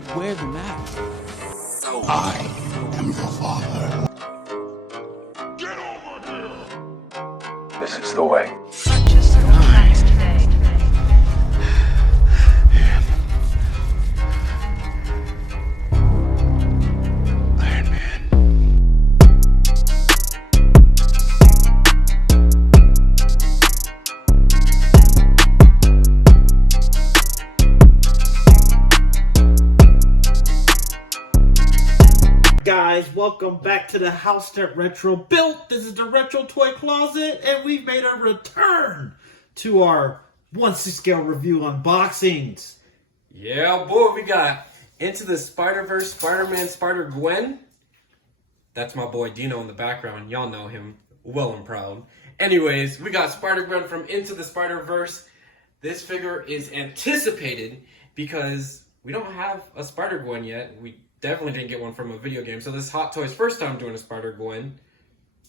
could wear the mask. I am your father. Get over here! This is the way. Purchase your tracks today. Iron Man. Guys, welcome back to the house that Retro built. This is the Retro Toy Closet, and we've made a return to our 1/6 scale review unboxings. Yeah, boy, we got Into the Spider-Verse, Spider-Man, Spider-Gwen. That's my boy Dino in the background. Y'all know him well and proud. Anyways, we got Spider-Gwen from Into the Spider-Verse. This figure is anticipated because we don't have a Spider-Gwen yet. We definitely didn't get one from a video game. So this is Hot Toys' first time doing a Spider-Gwen.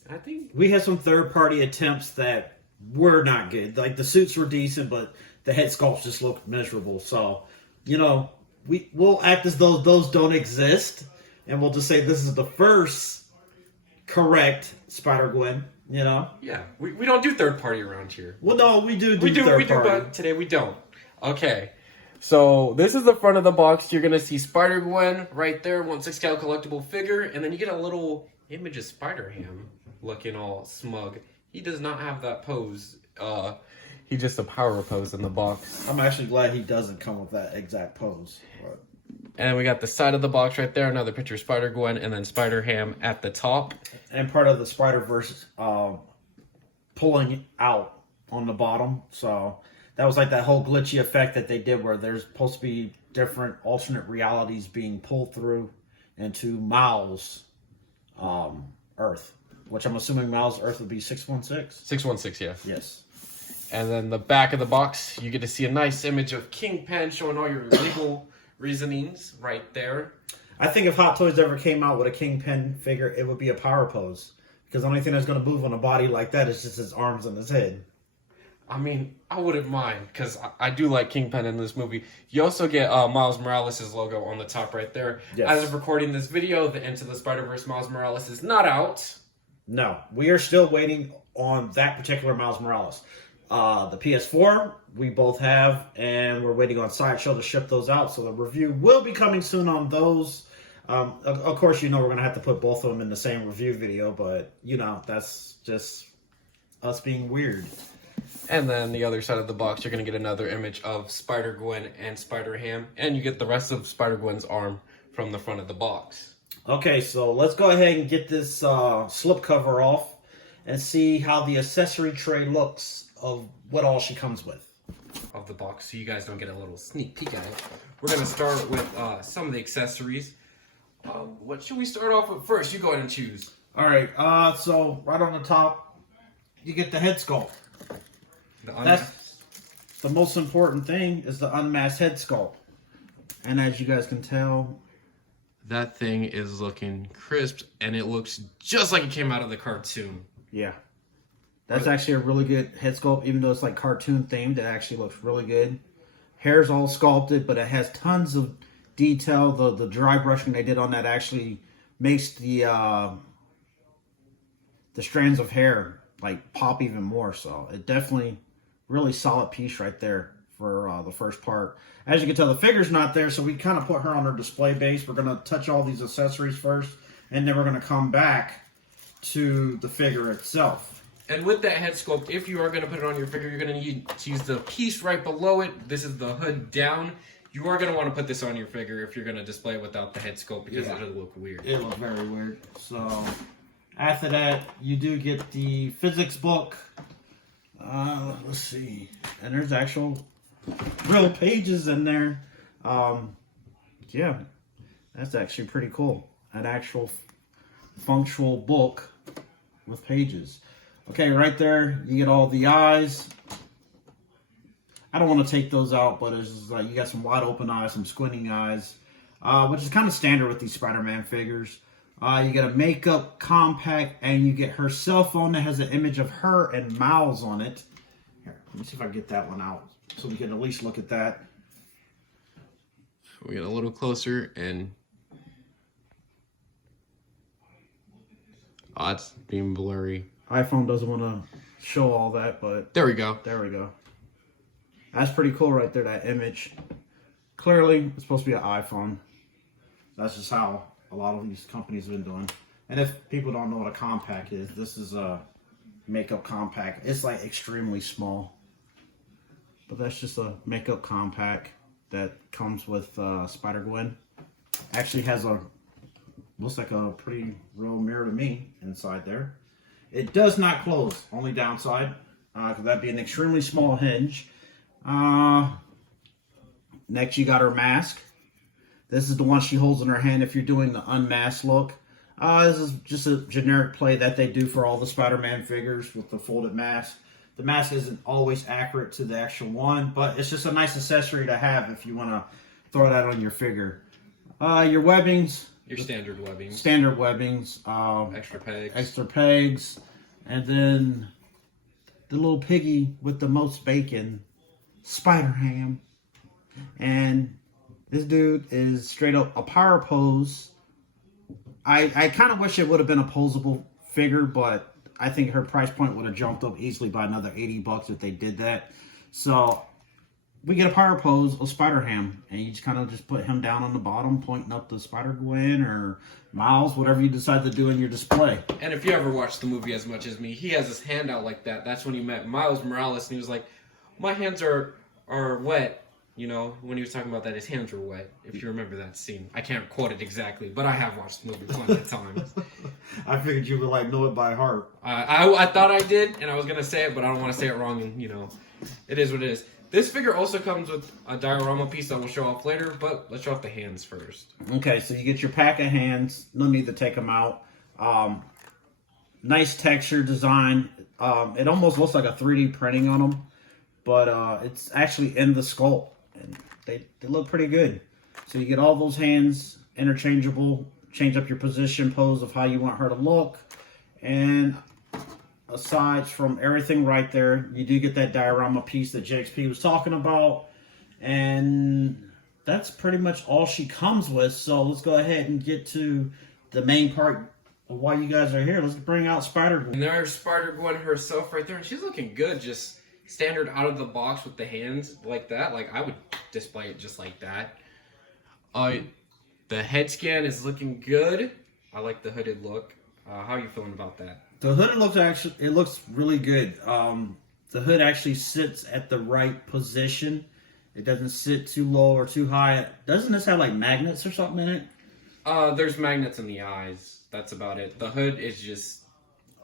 I think We had some third-party attempts that were not good. Like, the suits were decent, but the head sculpts just looked miserable. So, you know, we'll act as though those don't exist, and we'll just say this is the first correct Spider-Gwen, you know? yeah, we don't do third party around here. Well, no, we do We do, third party. but today we don't. Okay. So this is the front of the box. You're gonna see Spider-Gwen right there, 1/6 scale collectible figure, and then you get a little image of Spider-Ham looking all smug. He does not have that pose. He's just a power pose in the box. I'm actually glad he doesn't come with that exact pose. But And we got the side of the box right there, another picture of Spider-Gwen, and then Spider-Ham at the top. and part of the Spider-Verse pulling out on the bottom. So that was like that whole glitchy effect that they did where there's supposed to be different alternate realities being pulled through into Miles' Earth. Which I'm assuming Miles' Earth would be 616? 616, yeah. Yes. And then the back of the box, you get to see a nice image of Kingpin showing all your legal reasonings right there. I think if Hot Toys ever came out with a Kingpin figure, it would be a power pose. Because the only thing that's going to move on a body like that is just his arms and his head. I mean, I wouldn't mind, because I do like Kingpin in this movie. You also get Miles Morales' logo on the top right there. Yes. As of recording this video, the Into the Spider-Verse Miles Morales is not out. No, we are still waiting on that particular Miles Morales. The PS4, we both have, and we're waiting on Sideshow to ship those out, so the review will be coming soon on those. Of course, you know we're going to have to put both of them in the same review video, but, you know, that's just us being weird. And then the other side of the box, you're going to get another image of Spider-Gwen and Spider-Ham, and you get the rest of Spider-Gwen's arm from the front of the box. Okay, so let's go ahead and get this slip cover off and see how the accessory tray looks of what all she comes with. Of the box, so you guys don't get a little sneak peek at it. We're going to start with some of the accessories. What should we start off with first? You go ahead and choose. All right, so right on the top, you get the head sculpt. That's the most important thing, is the unmasked head sculpt. And as you guys can tell, That thing is looking crisp, and it looks just like it came out of the cartoon. yeah, that's actually a really good head sculpt. Even though it's like cartoon themed, it actually looks really good. Hair's all sculpted, but it has tons of detail. The dry brushing they did on that actually makes the strands of hair like pop even more. So it definitely really solid piece right there for the first part. As you can tell, the figure's not there, so we kind of put her on her display base. We're going to touch all these accessories first, and then we're going to come back to the figure itself. And with that head sculpt, if you are going to put it on your figure, you're going to need to use the piece right below it. This is the hood down. You are going to want to put this on your figure if you're going to display it without the head sculpt, because it'll look weird. It looks very weird. So after that, you do get the physics book. Let's see. And there's actual real pages in there. Yeah, that's actually pretty cool. An actual functional book with pages. Okay, right there, you get all the eyes. I don't want to take those out, but it's just like you got some wide open eyes, some squinting eyes, which is kind of standard with these Spider-Man figures. You get a makeup compact, and you get her cell phone that has an image of her and Miles on it. Here, let me see if I can get that one out so we can at least look at that. We get a little closer and oh, it's being blurry. iPhone doesn't want to show all that, but There we go. there we go. That's pretty cool right there, that image. Clearly, it's supposed to be an iPhone. That's just how a lot of these companies have been doing. And if people don't know what a compact is, this is a makeup compact. It's like extremely small. But that's just a makeup compact that comes with Spider-Gwen. Actually has a, looks like a pretty real mirror to me inside there. It does not close, only downside, because that'd be an extremely small hinge. Next, you got her mask. This is the one she holds in her hand if you're doing the unmasked look. This is just a generic play that they do for all the Spider-Man figures with the folded mask. The mask isn't always accurate to the actual one, but it's just a nice accessory to have if you want to throw that on your figure. Your webbings. Your standard webbings. Standard webbings. Extra pegs. Extra pegs. And then the little piggy with the most bacon, Spider-Ham. And this dude is straight up a power pose. I kind of wish it would have been a posable figure, but I think her price point would have jumped up easily by another $80 if they did that. So we get a power pose of Spider-Ham, and you just kind of just put him down on the bottom, pointing up to Spider-Gwen or Miles, whatever you decide to do in your display. And if you ever watched the movie as much as me, he has his hand out like that. That's when he met Miles Morales, and he was like, my hands are wet. You know, when he was talking about that, his hands were wet, if you remember that scene. I can't quote it exactly, but I have watched the movie plenty of times. I figured you would, like, know it by heart. I thought I did, and I was going to say it, but I don't want to say it wrong, and, you know, it is what it is. This figure also comes with a diorama piece that we'll show off later, but let's show off the hands first. Okay, so you get your pack of hands. No need to take them out. Nice texture design. It almost looks like a 3D printing on them, but it's actually in the sculpt. And they look pretty good. So you get all those hands interchangeable. Change up your position, pose of how you want her to look. And aside from everything right there, you do get that diorama piece that JXP was talking about. And that's pretty much all she comes with. So let's go ahead and get to the main part of why you guys are here. Let's bring out Spider-Gwen. And there's Spider-Gwen herself right there. And she's looking good, just standard out of the box with the hands like that. Like, I would display it just like that. The head scan is looking good. I like the hooded look. How are you feeling about that? The hood looks really good. The hood actually sits at the right position. It doesn't sit too low or too high. Doesn't this have like magnets or something in it? There's magnets in the eyes. That's about it. The hood is just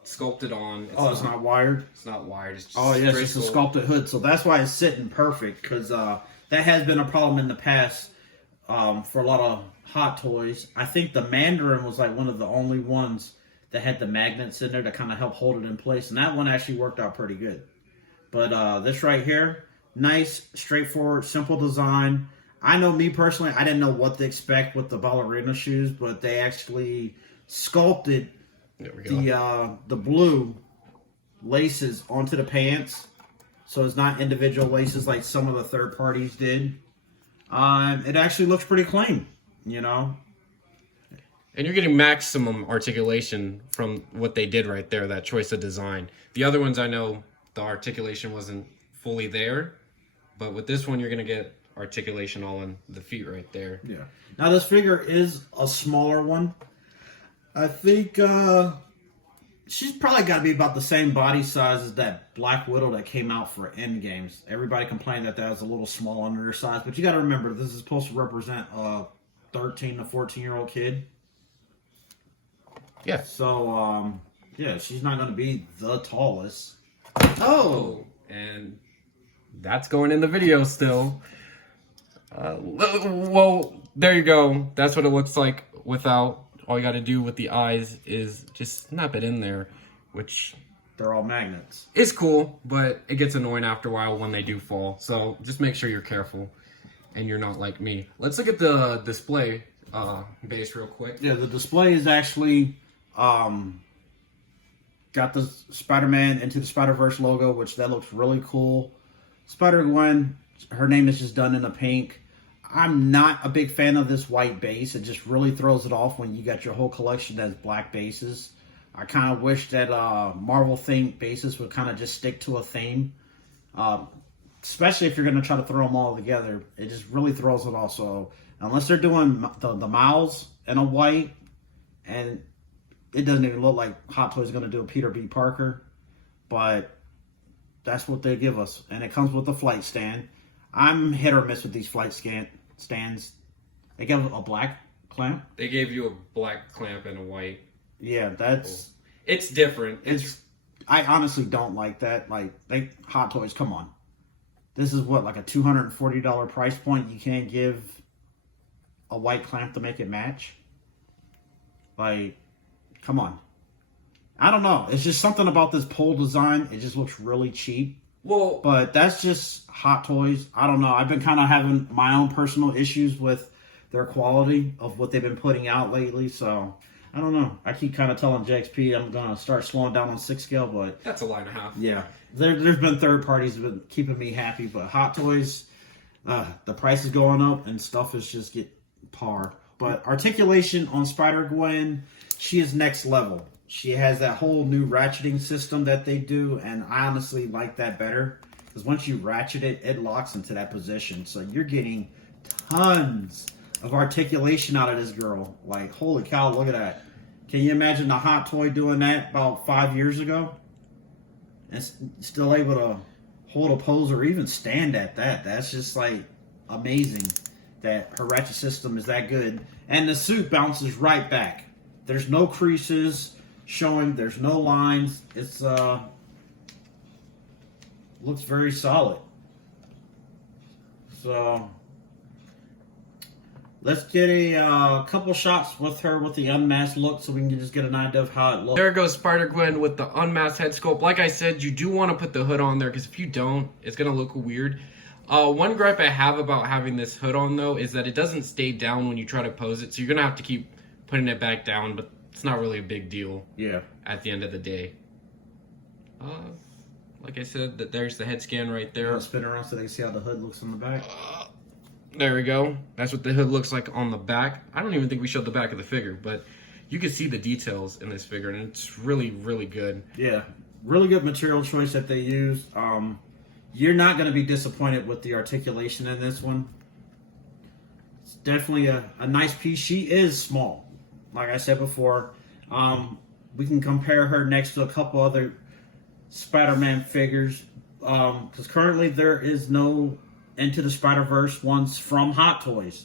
sculpted on. It's not wired? It's not wired. It's just yes, it's a sculpted hood. So that's why it's sitting perfect, because that has been a problem in the past for a lot of Hot Toys. I think the Mandarin was like one of the only ones that had the magnets in there to kind of help hold it in place. And that one actually worked out pretty good. But this right here, nice, straightforward, simple design. I know me personally, I didn't know what to expect with the ballerina shoes, but they actually sculpted the blue laces onto the pants, so it's not individual laces like some of the third parties did. It actually looks pretty clean, you know. And you're getting maximum articulation from what they did right there, that choice of design. The other ones, I know the articulation wasn't fully there, but with this one, you're going to get articulation all on the feet right there. Yeah. Now, this figure is a smaller one. I think she's probably got to be about the same body size as that Black Widow that came out for Endgames. Everybody complained that was a little small under her size, but you got to remember, this is supposed to represent a 13 to 14-year-old kid. Yeah. So, yeah, she's not going to be the tallest. Oh! And that's going in the video still. Well, there you go. That's what it looks like without. All you got to do with the eyes is just snap it in there, which they're all magnets. It's cool, but it gets annoying after a while when they do fall. So just make sure you're careful and you're not like me. Let's look at the display base real quick. Yeah, the display is actually got the Spider-Man Into the Spider-Verse logo, which that looks really cool. Spider-Gwen, her name is just done in a pink. I'm not a big fan of this white base. It just really throws it off when you got your whole collection as black bases. I kind of wish that Marvel themed bases would kind of just stick to a theme. Especially if you're going to try to throw them all together. It just really throws it off. So unless they're doing the Miles in a white, and it doesn't even look like Hot Toys is going to do a Peter B. Parker, but that's what they give us. And it comes with a flight stand. I'm hit or miss with these flight stands. They give a black clamp. They gave you a black clamp and a white. Yeah, that's... It's different. I honestly don't like that. Like, Hot Toys, come on. This is what, like a $240 price point? You can't give a white clamp to make it match? Like, come on. I don't know. It's just something about this pole design. It just looks really cheap. Well, but that's just Hot Toys. I don't know. I've been kind of having my own personal issues with their quality of what they've been putting out lately. So, I don't know. I keep kind of telling JXP I'm going to start slowing down on 6 scale, but... That's a line and a half. Yeah. There's been third parties that have been keeping me happy, but Hot Toys, the price is going up and stuff is just get par. But articulation on Spider-Gwen, she is next level. She has that whole new ratcheting system that they do, and I honestly like that better. Because once you ratchet it, it locks into that position. So you're getting tons of articulation out of this girl. Like, holy cow, look at that. Can you imagine the Hot Toy doing that about 5 years ago? And still able to hold a pose or even stand at that. That's just, like, amazing that her ratchet system is that good. And the suit bounces right back. There's no creases showing, there's no lines. It's looks very solid. So let's get a couple shots with her with the unmasked look so we can just get an idea of how it looks. There goes Spider-Gwen with the unmasked head sculpt. Like I said, you do want to put the hood on there because if you don't, it's going to look weird. One gripe I have about having this hood on, though, is that it doesn't stay down when you try to pose it. So you're going to have to keep putting it back down, but it's not really a big deal. Yeah. At the end of the day. Like I said, there's the head scan right there. Spin around so they can see how the hood looks on the back. There we go. That's what the hood looks like on the back. I don't even think we showed the back of the figure, but you can see the details in this figure, and it's really, really good. Yeah. Really good material choice that they used. You're not going to be disappointed with the articulation in this one. It's definitely a nice piece. She is small. Like I said before, we can compare her next to a couple other Spider-Man figures. Because currently there is no Into the Spider-Verse ones from Hot Toys.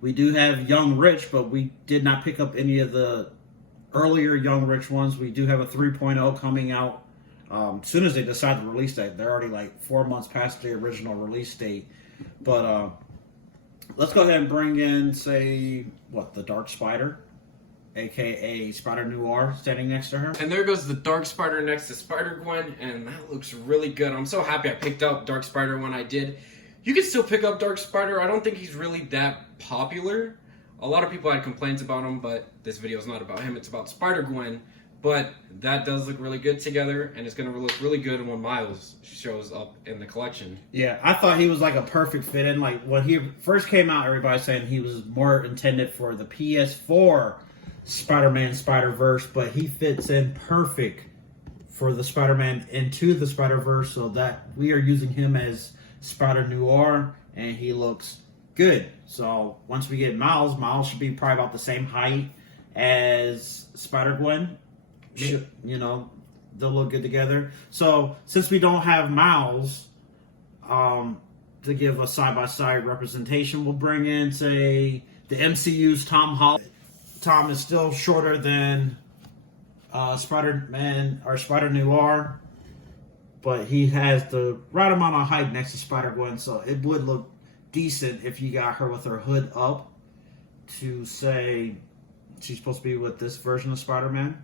We do have Young Rich, but we did not pick up any of the earlier Young Rich ones. We do have a 3.0 coming out. As soon as they decide to release that, they're already like 4 months past the original release date. But let's go ahead and bring in, say, the Dark Spider, aka Spider Noir, standing next to her. And there goes the Dark Spider next to Spider-Gwen, and that looks really good. I'm so happy I picked up Dark Spider when I did. You can still pick up Dark Spider. I don't think he's really that popular. A lot of people had complaints about him, but this video is not about him. It's about Spider-Gwen. But that does look really good together, and it's going to look really good when Miles shows up in the collection. Yeah, I thought he was like a perfect fit in. Like when he first came out, everybody was saying he was more intended for the PS4 Spider-Man Spider-Verse, but he fits in perfect for the Spider-Man Into the Spider-Verse, so that we are using him as Spider Noir, and he looks good. So once we get Miles, Miles should be probably about the same height as Spider-Gwen. You know, they'll look good together. So since we don't have Miles to give a side-by-side representation, we'll bring in, say, the MCU's Tom Holland. Tom is still shorter than Spider-Man or Spider Noir, but he has the right amount of height next to Spider-Gwen, so it would look decent if you got her with her hood up to say she's supposed to be with this version of Spider-Man.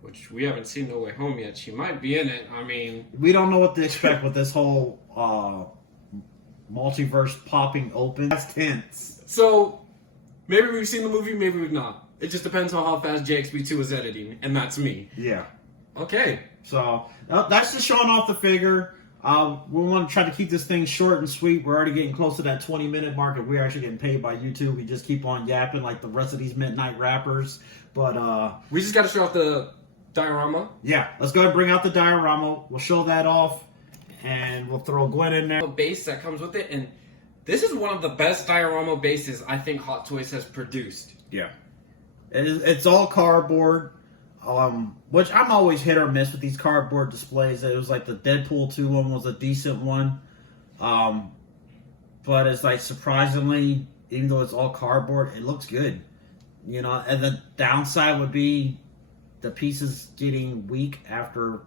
Which we haven't seen No Way Home yet. She might be in it. I mean... We don't know what to expect with this whole multiverse popping open. That's tense. So, maybe we've seen the movie, maybe we've not. It just depends on how fast JXB2 is editing, and that's me. Yeah. Okay. So, that's just showing off the figure. We want to try to keep this thing short and sweet. We're already getting close to that 20-minute mark, and we're actually getting paid by YouTube. We just keep on yapping like the rest of these midnight rappers. But we just got to show off the diorama. Yeah, let's go ahead and bring out the diorama. We'll show that off, and we'll throw Gwen in there. A base that comes with it, and this is one of the best diorama bases I think Hot Toys has produced. Yeah, it's all cardboard. Which I'm always hit or miss with these cardboard displays. It was like the Deadpool 2 one was a decent one. But it's like surprisingly, even though it's all cardboard, it looks good. You know, and the downside would be the pieces getting weak after,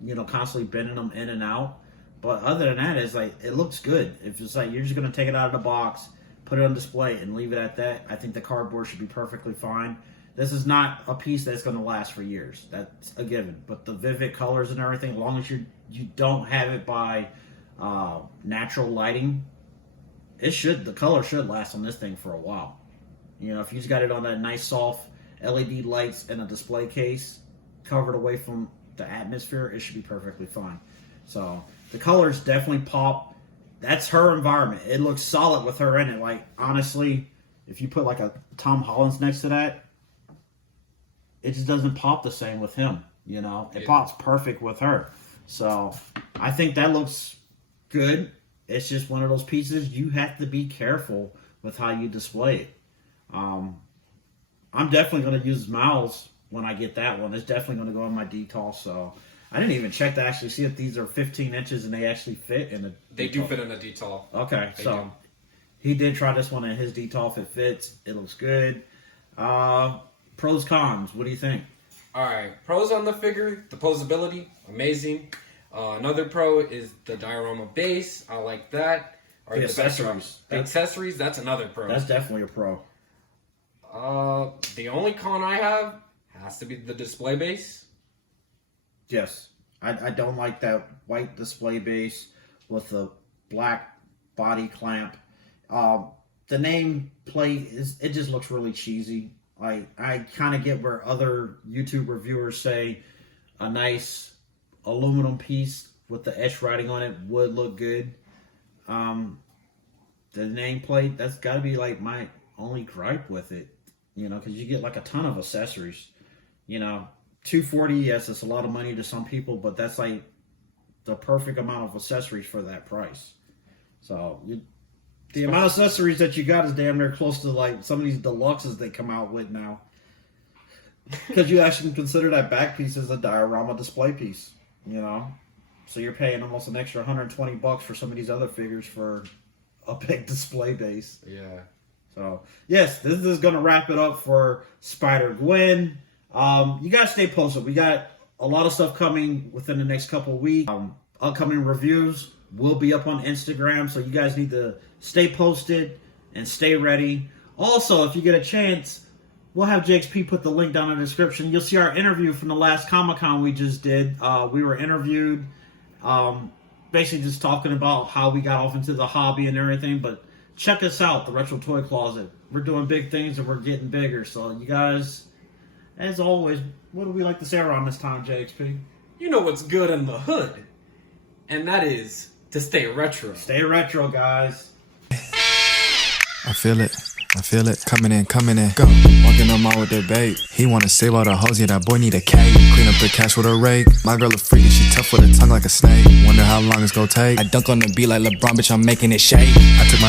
you know, constantly bending them in and out. But other than that, it's like, it looks good. If it's like, you're just going to take it out of the box, put it on display, and leave it at that, I think the cardboard should be perfectly fine. This is not a piece that's going to last for years. That's a given. But the vivid colors and everything, as long as you don't have it by natural lighting, the color should last on this thing for a while. You know, if you just got it on that nice soft LED lights and a display case covered away from the atmosphere, it should be perfectly fine. So the colors definitely pop. That's her environment. It looks solid with her in it. Like, honestly, if you put like a Tom Holland's next to that, it just doesn't pop the same with him, you know. It pops perfect with her. So I think that looks good. It's just one of those pieces you have to be careful with how you display it. I'm definitely going to use mouths when I get that one. It's definitely going to go in my detail. So I didn't even check to actually see if these are 15 inches and they actually fit in a They do fit in a detail. Okay, so he did try this one in his detail. If it fits, it looks good. Pros, cons, what do you think? Alright, pros on the figure, the posability, amazing. Another pro is the diorama base. I like that. Or the accessories. The accessories, that's another pro. That's definitely a pro. The only con I have has to be the display base. Yes. I don't like that white display base with the black body clamp. The name plate, it just looks really cheesy. Like, I kind of get where other YouTube reviewers say a nice aluminum piece with the etched writing on it would look good. The nameplate, that's got to be like my only gripe with it, you know, because you get like a ton of accessories. You know, $240, yes, it's a lot of money to some people, but that's like the perfect amount of accessories for that price. So the amount of accessories that you got is damn near close to like some of these deluxes they come out with now. Because you actually consider that back piece as a diorama display piece, you know? So you're paying almost an extra $120 for some of these other figures for a big display base. Yeah. So, yes, this is going to wrap it up for Spider-Gwen. You guys stay posted. We got a lot of stuff coming within the next couple of weeks. Upcoming reviews will be up on Instagram, so you guys need to stay posted and stay ready. Also, if you get a chance, we'll have JXP put the link down in the description. You'll see our interview from the last Comic-Con we just did. We were interviewed, basically just talking about how we got off into the hobby and everything. But check us out, the Retro Toy Closet. We're doing big things and we're getting bigger. So you guys, as always, what do we like to say around this time, JXP? You know what's good in the hood, and that is to stay retro. Stay retro, guys. I feel it. Coming in, go. Walking on mall with that babe. He wanna save all the hoes, yeah, that boy need a cake. Clean up the cash with a rake. My girl a freak and she tough with a tongue like a snake. Wonder how long it's gonna take. I dunk on the beat like LeBron, bitch, I'm making it shake. I took my